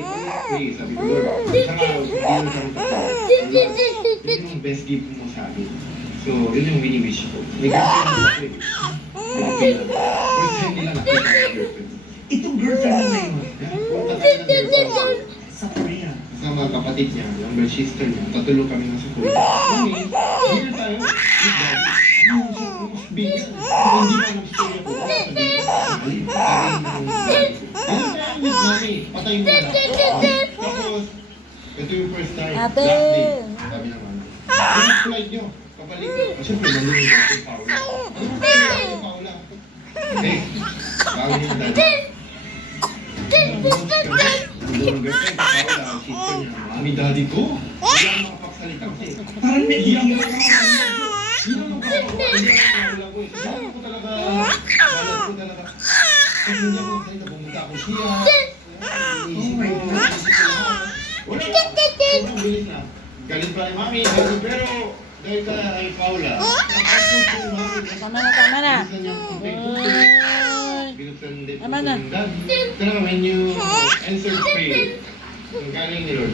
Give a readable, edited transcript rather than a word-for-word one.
pray. Sabi ko, Lord, saka hindi lang kami tatawag. Yun yung best gift mo sa akin. So, yun yung wini-wish ko. May girlfriend ako eh. Okay lang. First time nila nakita ng girlfriend. Itong girlfriend na yun. Punta tayo ng girlfriend. Sa Korea. Kasama ang kapatid niya, younger sister niya. Tatulog kami ng school. Mami, hindi na tayo. With daddy. Yung bigyan. Kung hindi mo nag-story ako, sabi ko, mami, patay mo na. Tapos, ito yung first time. Last day. Sabi naman. Yung flight nyo, kapalik nyo. Siyempre, nalunod yung Paula. Ano ba yung Paula? Eh, bago yung daddy. Yung girlfriend, Paula, ang sister niya. Mami, daddy ko. Hindi ako makapagsalita kasi. Parang naiyak mo naman. Balat ko talaga. Kasi hindi ako magsalita, bumunta ako siya. Iisip ko. Wala na. Sobrang bilis na. Galit pa ni Mami, pero dahil ka ay Paula. Tama na. Tama na. Pero when you answer prayer, ang galing ni Lord.